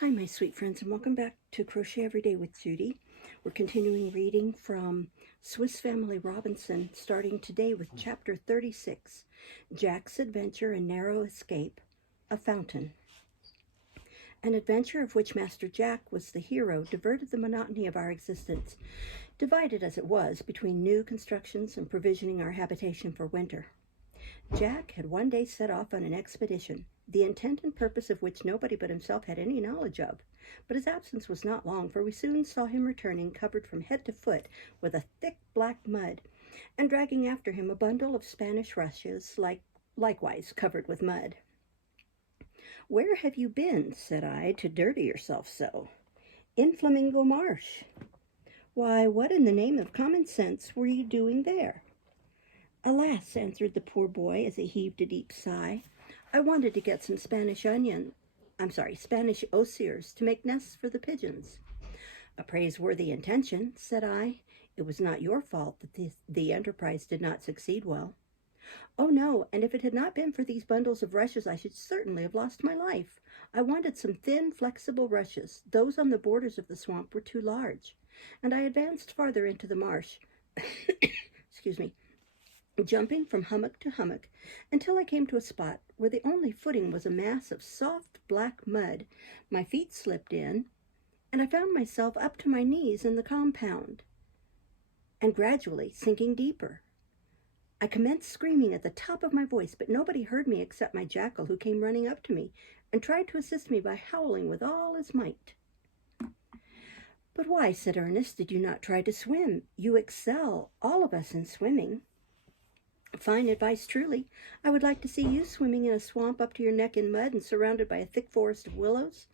Hi, my sweet friends, and welcome back to Crochet Every Day with Judy. We're continuing reading from Swiss Family Robinson, starting today with Chapter 36, Jack's Adventure and Narrow Escape, A Fountain. An adventure of which Master Jack was the hero diverted the monotony of our existence, divided as it was between new constructions and provisioning our habitation for winter. Jack had one day set off on an expedition, the intent and purpose of which nobody but himself had any knowledge of. But his absence was not long, for we soon saw him returning, covered from head to foot with a thick black mud, and dragging after him a bundle of Spanish rushes, likewise covered with mud. "Where have you been," said I, "to dirty yourself so?" "In Flamingo Marsh." "Why, what in the name of common sense were you doing there?" "Alas," answered the poor boy as he heaved a deep sigh, "I wanted to get some Spanish osiers to make nests for the pigeons." "A praiseworthy intention," said I. "It was not your fault that the enterprise did not succeed well." "Oh no, and if it had not been for these bundles of rushes, I should certainly have lost my life. I wanted some thin, flexible rushes. Those on the borders of the swamp were too large." And I advanced farther into the marsh, excuse me, jumping from hummock to hummock until I came to a spot where the only footing was a mass of soft black mud. My feet slipped in, and I found myself up to my knees in the compound, and gradually sinking deeper. I commenced screaming at the top of my voice, but nobody heard me except my jackal, who came running up to me and tried to assist me by howling with all his might. "But why," said Ernest, "did you not try to swim? You excel all of us in swimming." "Fine advice, truly. I would like to see you swimming in a swamp up to your neck in mud and surrounded by a thick forest of willows."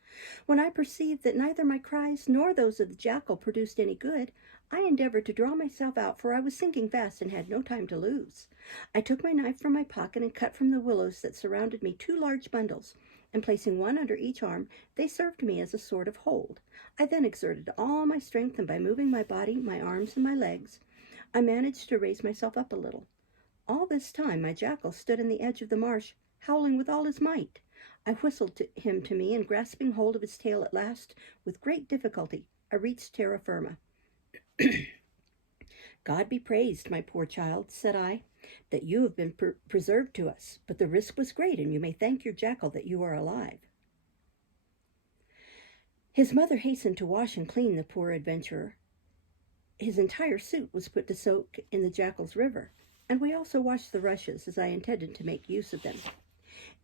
When I perceived that neither my cries nor those of the jackal produced any good, I endeavored to draw myself out, for I was sinking fast and had no time to lose. I took my knife from my pocket and cut from the willows that surrounded me 2 large bundles, and placing one under each arm, they served me as a sort of hold. I then exerted all my strength, and by moving my body, my arms, and my legs, I managed to raise myself up a little. All this time my jackal stood in the edge of the marsh, howling with all his might. I whistled him to me, and grasping hold of his tail at last, with great difficulty, I reached terra firma. "God be praised, my poor child," said I, "that you have been preserved to us, but the risk was great, and you may thank your jackal that you are alive." His mother hastened to wash and clean the poor adventurer. His entire suit was put to soak in the jackal's river, and we also washed the rushes, as I intended to make use of them.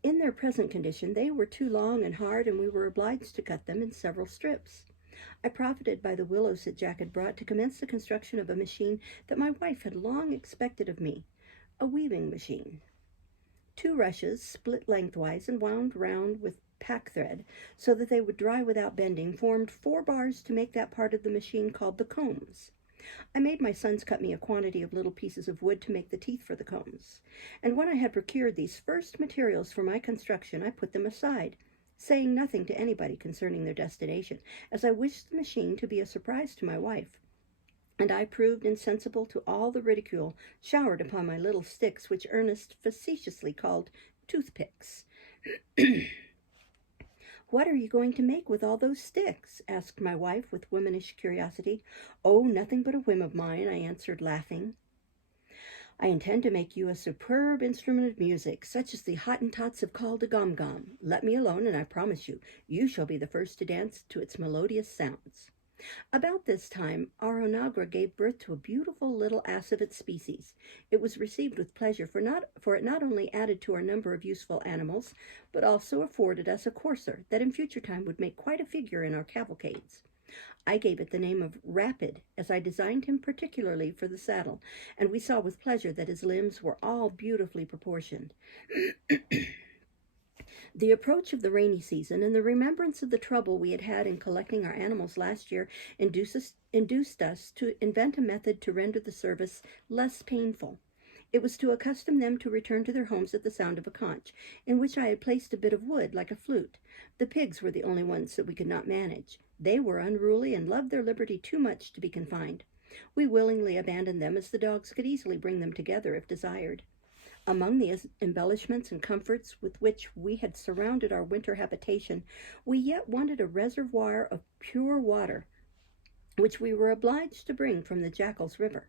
In their present condition, they were too long and hard, and we were obliged to cut them in several strips. I profited by the willows that Jack had brought to commence the construction of a machine that my wife had long expected of me, a weaving machine. 2 rushes, split lengthwise and wound round with pack thread so that they would dry without bending, formed 4 bars to make that part of the machine called the combs. I made my sons cut me a quantity of little pieces of wood to make the teeth for the combs, and when I had procured these first materials for my construction, I put them aside, saying nothing to anybody concerning their destination, as I wished the machine to be a surprise to my wife, and I proved insensible to all the ridicule showered upon my little sticks, which Ernest facetiously called toothpicks. "What are you going to make with all those sticks?" asked my wife with womanish curiosity. "Oh, nothing but a whim of mine," I answered, laughing. "I intend to make you a superb instrument of music, such as the Hottentots have called a gom-gom. Let me alone, and I promise you, you shall be the first to dance to its melodious sounds." About this time, our onagra gave birth to a beautiful little ass of its species. It was received with pleasure, for it not only added to our number of useful animals, but also afforded us a courser that in future time would make quite a figure in our cavalcades. I gave it the name of Rapid, as I designed him particularly for the saddle, and we saw with pleasure that his limbs were all beautifully proportioned. The approach of the rainy season and the remembrance of the trouble we had had in collecting our animals last year induced us to invent a method to render the service less painful. It was to accustom them to return to their homes at the sound of a conch, in which I had placed a bit of wood like a flute. The pigs were the only ones that we could not manage. They were unruly and loved their liberty too much to be confined. We willingly abandoned them, as the dogs could easily bring them together if desired. Among the embellishments and comforts with which we had surrounded our winter habitation, we yet wanted a reservoir of pure water, which we were obliged to bring from the Jackal's River.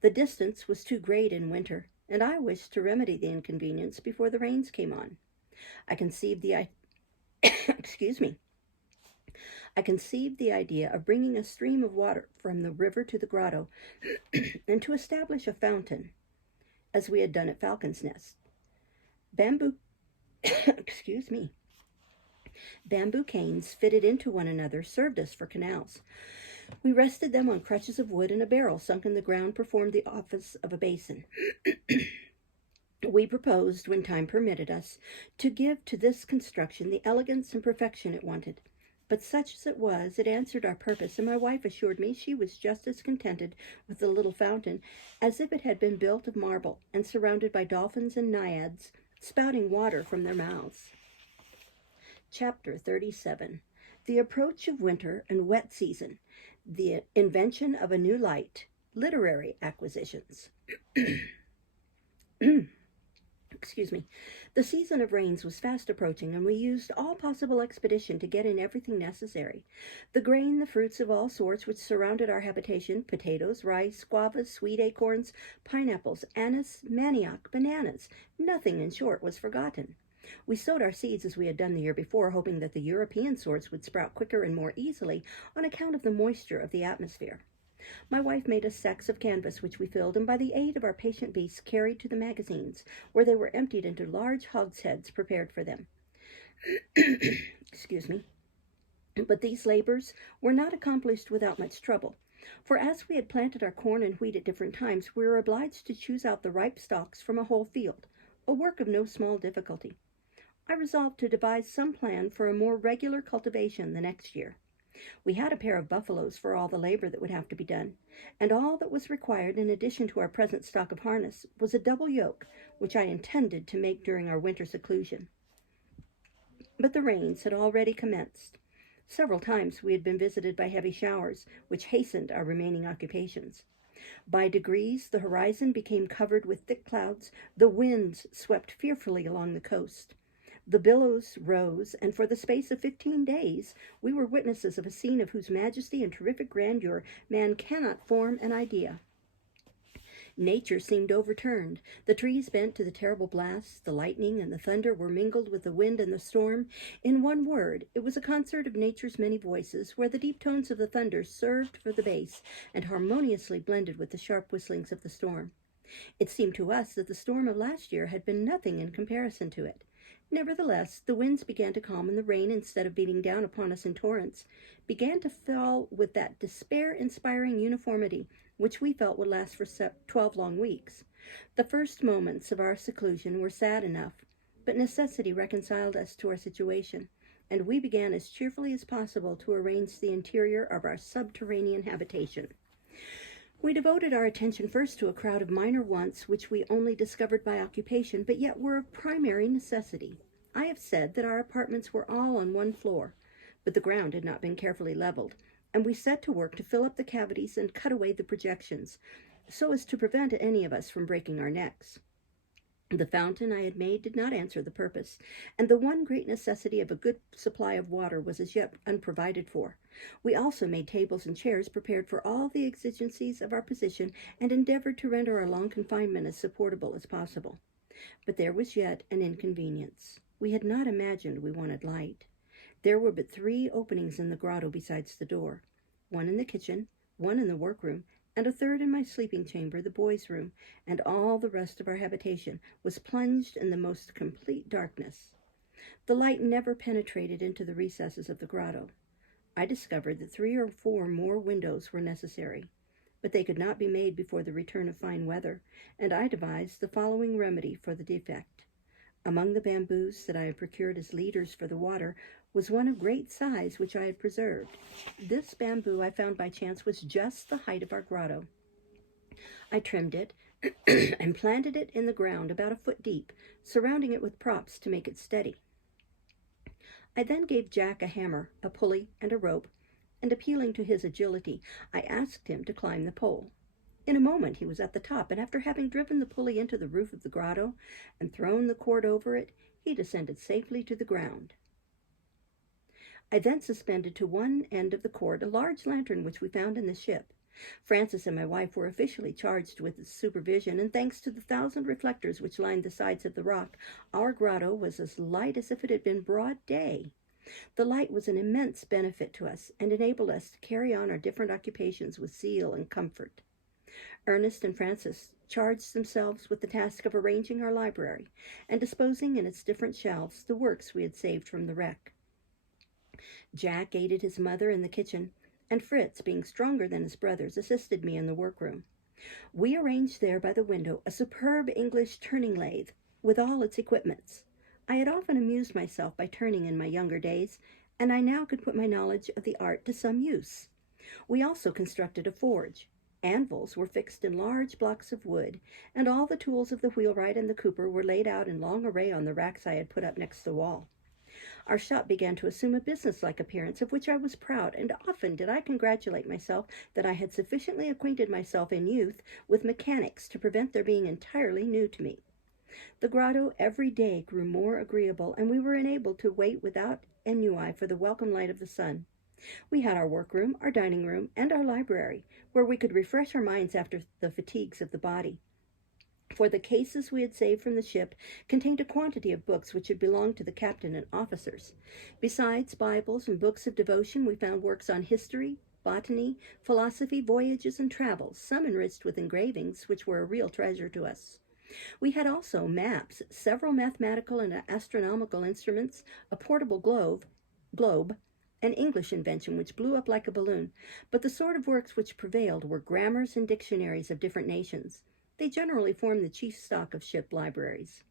The distance was too great in winter, and I wished to remedy the inconvenience before the rains came on. I conceived the excuse me. I conceived the idea of bringing a stream of water from the river to the grotto, and to establish a fountain, as we had done at Falcon's Nest. Bamboo, excuse me, bamboo canes fitted into one another served us for canals. We rested them on crutches of wood, and a barrel sunk in the ground performed the office of a basin. We proposed, when time permitted us, to give to this construction the elegance and perfection it wanted. But such as it was, it answered our purpose, and my wife assured me she was just as contented with the little fountain as if it had been built of marble and surrounded by dolphins and naiads spouting water from their mouths. Chapter 37. The approach of winter and wet season. The invention of a new light. Literary acquisitions. Excuse me. The season of rains was fast approaching, and we used all possible expedition to get in everything necessary. The grain, the fruits of all sorts which surrounded our habitation, potatoes, rice, guavas, sweet acorns, pineapples, anise, manioc, bananas, nothing, in short, was forgotten. We sowed our seeds as we had done the year before, hoping that the European sorts would sprout quicker and more easily on account of the moisture of the atmosphere. My wife made us sacks of canvas, which we filled, and by the aid of our patient beasts carried to the magazines, where they were emptied into large hogsheads prepared for them. Excuse me. But these labors were not accomplished without much trouble, for as we had planted our corn and wheat at different times, we were obliged to choose out the ripe stalks from a whole field, a work of no small difficulty. I resolved to devise some plan for a more regular cultivation the next year. We had a pair of buffaloes for all the labor that would have to be done, and all that was required in addition to our present stock of harness was a double yoke, which I intended to make during our winter seclusion. But the rains had already commenced. Several times we had been visited by heavy showers, which hastened our remaining occupations. By degrees the horizon became covered with thick clouds, the winds swept fearfully along the coast. The billows rose, and for the space of 15 days we were witnesses of a scene of whose majesty and terrific grandeur man cannot form an idea. Nature seemed overturned. The trees bent to the terrible blasts, the lightning and the thunder were mingled with the wind and the storm. In one word, it was a concert of nature's many voices, where the deep tones of the thunder served for the bass and harmoniously blended with the sharp whistlings of the storm. It seemed to us that the storm of last year had been nothing in comparison to it. Nevertheless, the winds began to calm, and the rain, instead of beating down upon us in torrents, began to fall with that despair-inspiring uniformity which we felt would last for 12 long weeks. The first moments of our seclusion were sad enough, but necessity reconciled us to our situation, and we began as cheerfully as possible to arrange the interior of our subterranean habitation. We devoted our attention first to a crowd of minor wants which we only discovered by occupation, but yet were of primary necessity. I have said that our apartments were all on one floor, but the ground had not been carefully leveled, and we set to work to fill up the cavities and cut away the projections, so as to prevent any of us from breaking our necks. The fountain I had made did not answer the purpose, and the one great necessity of a good supply of water was as yet unprovided for. We also made tables and chairs prepared for all the exigencies of our position, and endeavored to render our long confinement as supportable as possible. But there was yet an inconvenience. We had not imagined we wanted light. There were but 3 openings in the grotto besides the door, one in the kitchen, one in the workroom, and a third in my sleeping chamber, the boys' room, and all the rest of our habitation was plunged in the most complete darkness. The light never penetrated into the recesses of the grotto. I discovered that 3 or 4 more windows were necessary, but they could not be made before the return of fine weather, and I devised the following remedy for the defect. Among the bamboos that I had procured as leaders for the water was one of great size which I had preserved. This bamboo I found by chance was just the height of our grotto. I trimmed it and planted it in the ground about a foot deep, surrounding it with props to make it steady. I then gave Jack a hammer, a pulley, and a rope, and appealing to his agility, I asked him to climb the pole. In a moment he was at the top, and after having driven the pulley into the roof of the grotto and thrown the cord over it, he descended safely to the ground. I then suspended to one end of the cord a large lantern which we found in the ship. Francis and my wife were officially charged with its supervision, and thanks to the 1,000 reflectors which lined the sides of the rock, our grotto was as light as if it had been broad day. The light was an immense benefit to us, and enabled us to carry on our different occupations with zeal and comfort. Ernest and Francis charged themselves with the task of arranging our library, and disposing in its different shelves the works we had saved from the wreck. Jack aided his mother in the kitchen, and Fritz, being stronger than his brothers, assisted me in the workroom. We arranged there by the window a superb English turning lathe with all its equipments. I had often amused myself by turning in my younger days, and I now could put my knowledge of the art to some use. We also constructed a forge. Anvils were fixed in large blocks of wood, and all the tools of the wheelwright and the cooper were laid out in long array on the racks I had put up next the wall. Our shop began to assume a business-like appearance, of which I was proud, and often did I congratulate myself that I had sufficiently acquainted myself in youth with mechanics to prevent their being entirely new to me. The grotto every day grew more agreeable, and we were enabled to wait without ennui for the welcome light of the sun. We had our workroom, our dining room, and our library, where we could refresh our minds after the fatigues of the body. For the cases we had saved from the ship contained a quantity of books which had belonged to the captain and officers. Besides Bibles and books of devotion, we found works on history, botany, philosophy, voyages, and travels, some enriched with engravings, which were a real treasure to us. We had also maps, several mathematical and astronomical instruments, a portable globe, an English invention which blew up like a balloon, but the sort of works which prevailed were grammars and dictionaries of different nations. They generally formed the chief stock of ship libraries.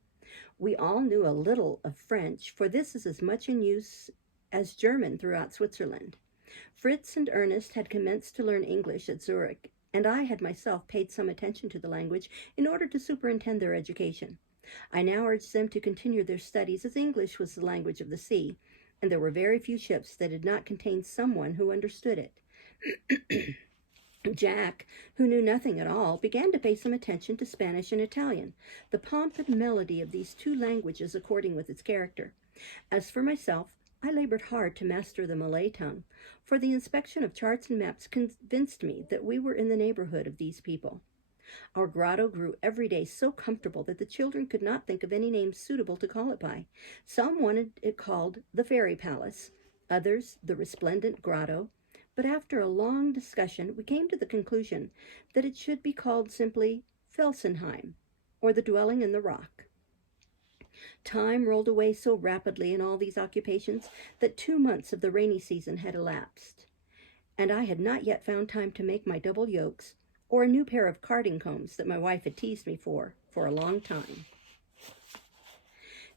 We all knew a little of French, for this is as much in use as German throughout Switzerland. Fritz and Ernest had commenced to learn English at Zurich, and I had myself paid some attention to the language in order to superintend their education. I now urged them to continue their studies, as English was the language of the sea, and there were very few ships that did not contain someone who understood it. Jack, who knew nothing at all, began to pay some attention to Spanish and Italian, the pomp and melody of these two languages according with its character. As for myself, I labored hard to master the Malay tongue, for the inspection of charts and maps convinced me that we were in the neighborhood of these people. Our grotto grew every day so comfortable that the children could not think of any name suitable to call it by. Some wanted it called the Fairy Palace, others the Resplendent Grotto, but after a long discussion we came to the conclusion that it should be called simply Felsenheim, or the Dwelling in the Rock. Time rolled away so rapidly in all these occupations that 2 months of the rainy season had elapsed, and I had not yet found time to make my double yokes or a new pair of carding combs that my wife had teased me for a long time.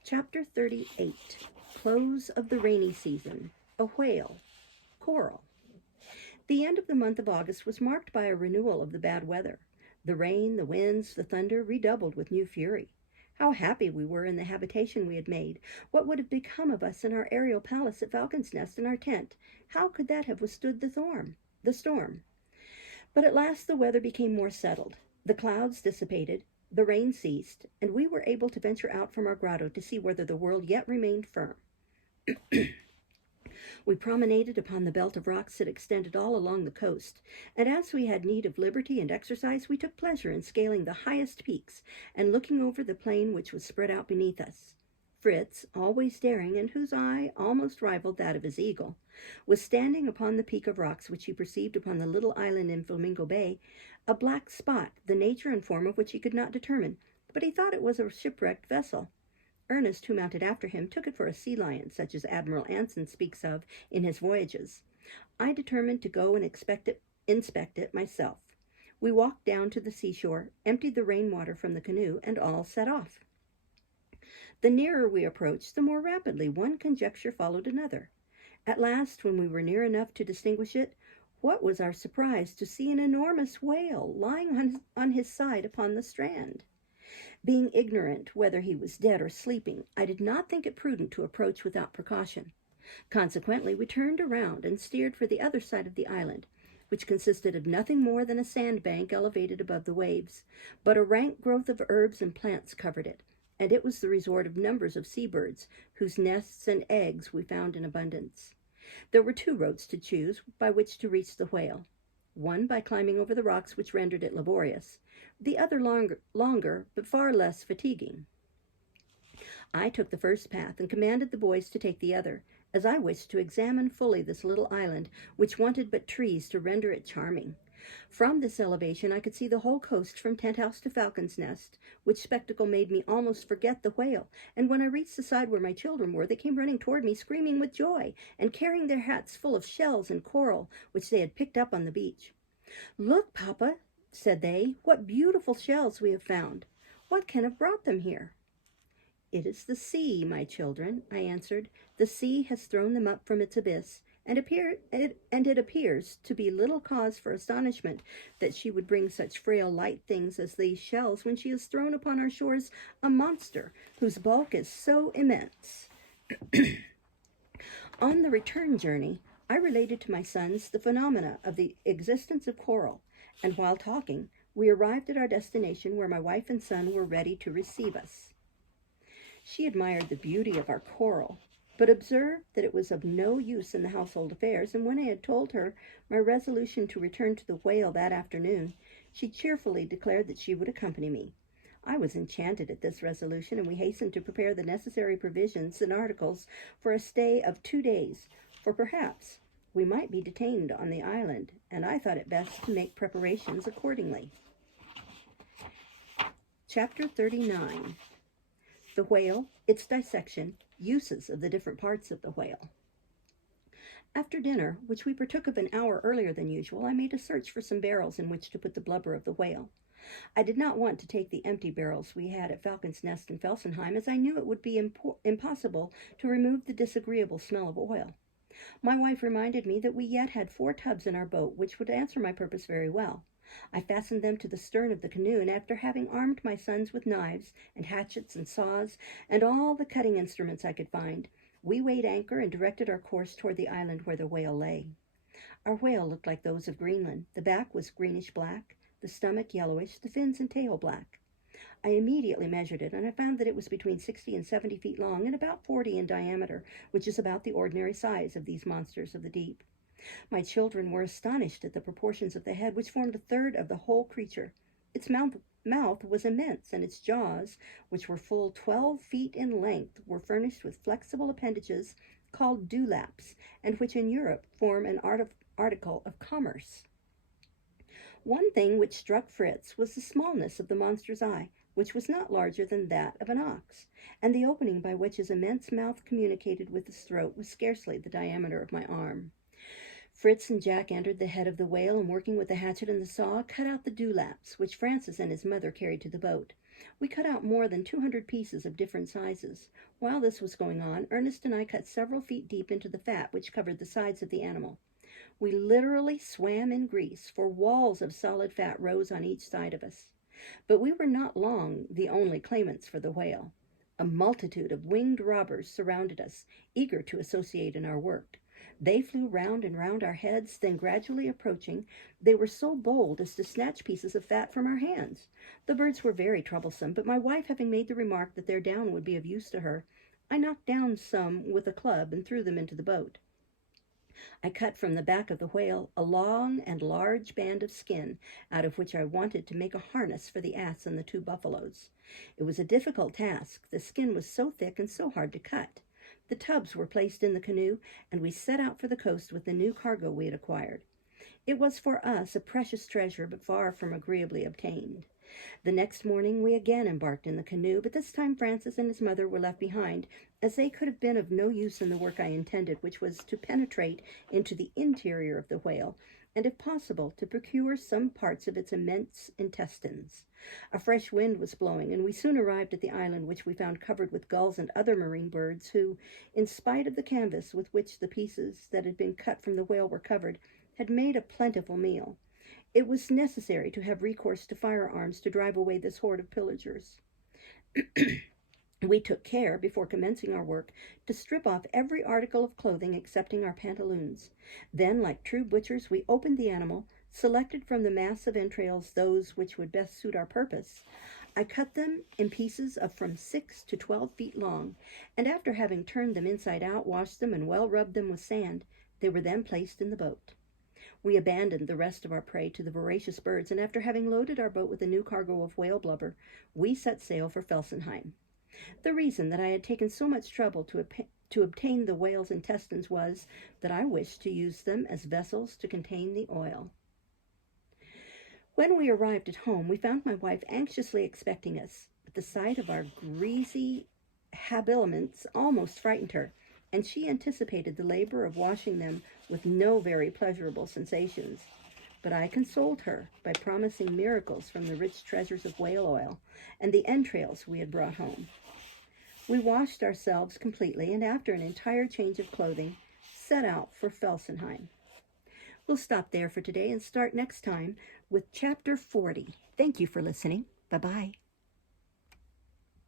Chapter 38. Close of the rainy season. A whale. Coral. The end of the month of August was marked by a renewal of the bad weather. The rain, the winds, the thunder redoubled with new fury. How happy we were in the habitation we had made! What would have become of us in our aerial palace at Falcon's Nest in our tent? How could that have withstood the storm? But at last the weather became more settled. The clouds dissipated, the rain ceased, and we were able to venture out from our grotto to see whether the world yet remained firm. We promenaded upon the belt of rocks that extended all along the coast, and as we had need of liberty and exercise, we took pleasure in scaling the highest peaks and looking over the plain which was spread out beneath us. Fritz, always daring, and whose eye almost rivaled that of his eagle, was standing upon the peak of rocks which he perceived upon the little island in Flamingo Bay, a black spot, the nature and form of which he could not determine, but he thought it was a shipwrecked vessel. Ernest, who mounted after him, took it for a sea lion, such as Admiral Anson speaks of in his voyages. I determined to go and inspect it myself. We walked down to the seashore, emptied the rainwater from the canoe, and all set off. The nearer we approached, the more rapidly one conjecture followed another. At last, when we were near enough to distinguish it, what was our surprise to see an enormous whale lying on his side upon the strand. Being ignorant whether he was dead or sleeping, I did not think it prudent to approach without precaution. Consequently, we turned around and steered for the other side of the island, which consisted of nothing more than a sandbank elevated above the waves, but a rank growth of herbs and plants covered it, and it was the resort of numbers of seabirds, whose nests and eggs we found in abundance. There were 2 roads to choose by which to reach the whale, one by climbing over the rocks, which rendered it laborious, the other longer but far less fatiguing. I took the first path and commanded the boys to take the other, as I wished to examine fully this little island, which wanted but trees to render it charming. From this elevation I could see the whole coast from Tent House to Falcon's Nest, which spectacle made me almost forget the whale, and when I reached the side where my children were, they came running toward me, screaming with joy, and carrying their hats full of shells and coral, which they had picked up on the beach. "Look, Papa," said they, "what beautiful shells we have found. What can have brought them here?" "It is the sea, my children," I answered. "The sea has thrown them up from its abyss, and it appears to be little cause for astonishment that she would bring such frail light things as these shells when she has thrown upon our shores a monster whose bulk is so immense." On the return journey, I related to my sons the phenomena of the existence of coral, and while talking, we arrived at our destination, where my wife and son were ready to receive us. She admired the beauty of our coral, but observed that it was of no use in the household affairs, and when I had told her my resolution to return to the whale that afternoon, she cheerfully declared that she would accompany me. I was enchanted at this resolution, and we hastened to prepare the necessary provisions and articles for a stay of 2 days, for perhaps we might be detained on the island, and I thought it best to make preparations accordingly. Chapter 39. The whale, its dissection, uses of the different parts of the whale. After dinner, which we partook of an hour earlier than usual, I made a search for some barrels in which to put the blubber of the whale. I did not want to take the empty barrels we had at Falcon's Nest and Felsenheim, as I knew it would be impossible to remove the disagreeable smell of oil. My wife reminded me that we yet had 4 tubs in our boat, which would answer my purpose very well. I fastened them to the stern of the canoe, and after having armed my sons with knives and hatchets and saws and all the cutting instruments I could find, we weighed anchor and directed our course toward the island where the whale lay. Our whale looked like those of Greenland. The back was greenish-black, the stomach yellowish, the fins and tail black. I immediately measured it, and I found that it was between 60 and 70 feet long and about 40 in diameter, which is about the ordinary size of these monsters of the deep. My children were astonished at the proportions of the head, which formed a third of the whole creature. Its mouth was immense, and its jaws, which were full 12 feet in length, were furnished with flexible appendages called dewlaps, and which in Europe form an article of commerce. One thing which struck Fritz was the smallness of the monster's eye, which was not larger than that of an ox, and the opening by which his immense mouth communicated with his throat was scarcely the diameter of my arm. Fritz and Jack entered the head of the whale, and working with the hatchet and the saw, cut out the dewlaps, which Francis and his mother carried to the boat. We cut out more than 200 pieces of different sizes. While this was going on, Ernest and I cut several feet deep into the fat which covered the sides of the animal. We literally swam in grease, for walls of solid fat rose on each side of us. But we were not long the only claimants for the whale. A multitude of winged robbers surrounded us, eager to associate in our work. They flew round and round our heads, then gradually approaching, they were so bold as to snatch pieces of fat from our hands. The birds were very troublesome, but my wife having made the remark that their down would be of use to her, I knocked down some with a club and threw them into the boat. I cut from the back of the whale a long and large band of skin, out of which I wanted to make a harness for the ass and the 2 buffaloes. It was a difficult task. The skin was so thick and so hard to cut. The tubs were placed in the canoe, and we set out for the coast with the new cargo we had acquired. It was for us a precious treasure, but far from agreeably obtained. The next morning we again embarked in the canoe, but this time Francis and his mother were left behind, as they could have been of no use in the work I intended, which was to penetrate into the interior of the whale, and if possible to procure some parts of its immense intestines. A fresh wind was blowing, and we soon arrived at the island, which we found covered with gulls and other marine birds, who, in spite of the canvas with which the pieces that had been cut from the whale were covered, had made a plentiful meal. It was necessary to have recourse to firearms to drive away this horde of pillagers. We took care, before commencing our work, to strip off every article of clothing excepting our pantaloons. Then, like true butchers, we opened the animal, selected from the mass of entrails those which would best suit our purpose. I cut them in pieces of from 6 to 12 feet long, and after having turned them inside out, washed them, and well rubbed them with sand, they were then placed in the boat. We abandoned the rest of our prey to the voracious birds, and after having loaded our boat with a new cargo of whale blubber, we set sail for Felsenheim. The reason that I had taken so much trouble to obtain the whale's intestines was that I wished to use them as vessels to contain the oil. When we arrived at home, we found my wife anxiously expecting us, but the sight of our greasy habiliments almost frightened her, and she anticipated the labor of washing them with no very pleasurable sensations. But I consoled her by promising miracles from the rich treasures of whale oil and the entrails we had brought home. We washed ourselves completely, and after an entire change of clothing, set out for Felsenheim. We'll stop there for today and start next time with Chapter 40. Thank you for listening. Bye-bye.